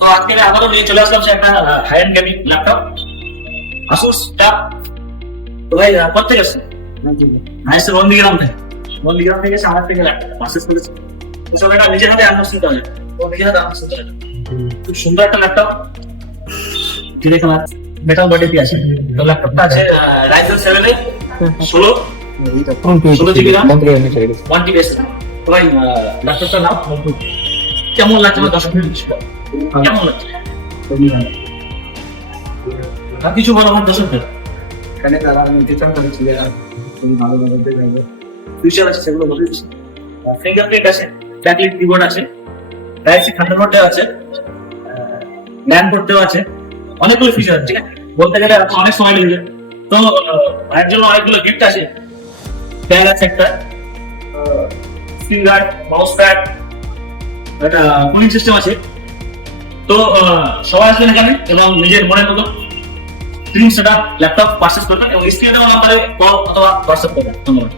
তো আজকে আবারও নিয়ে চলে আসলাম সে একটা high end gaming laptop Asus tab. তো ভাই কোথা থেকে আসছে? এসে বন্দিগ্রাম থেকে। বন্দিগ্রাম থেকে এসে আমার থেকে ল্যাপটপ পারচেস করেছি। তো সব এটা নিজের হাতে আনবক্সিং করা যায়। তো নিজের হাতে আনবক্সিং করা যায়। খুব সুন্দর একটা ল্যাপটপ। কি দেখুন মেটাল বডি দিয়ে আছে। তো ল্যাপটপটা আছে রাইজেন 7 এর 16 জিবি RAM 1 TB SSD। তো ভাই ল্যাপটপটার নাম কেমন লাগছে আমার দর্শক কেমন লাগছে? আর কিছু বলো আমার দর্শকদের। এখানে তারা নিতে চান তাহলে চলে যান, খুবই ভালো ভাবে যাবে। ফিচার আছে সেগুলো বলে দিচ্ছি। ফিঙ্গারপ্রিন্ট আছে, ব্যাকলিট কিবোর্ড আছে, টাইপ-সি থান্ডারবার্ড আছে, ল্যান্ড পোর্ট আছে, অনেকগুলো ফিচার আছে। ঠিক আছে, বলতে গেলে এখন অনেক সময় লেগে যায়। তো এর জন্য অনেকগুলো গিফট আছে। প্যাড আছে একটা, স্ক্রিন গার্ড, মাউস প্যাড, একটা কুলিং সিস্টেম আছে। তো সবাই আসবেন এখানে এবং নিজের মনের মতো স্ক্রিন সেটআপ ল্যাপটপ পারচেজ করবেন এবং স্ক্রিনে দেওয়া নাম্বারে কল অথবা হোয়াটসঅ্যাপ করবেন। ধন্যবাদ।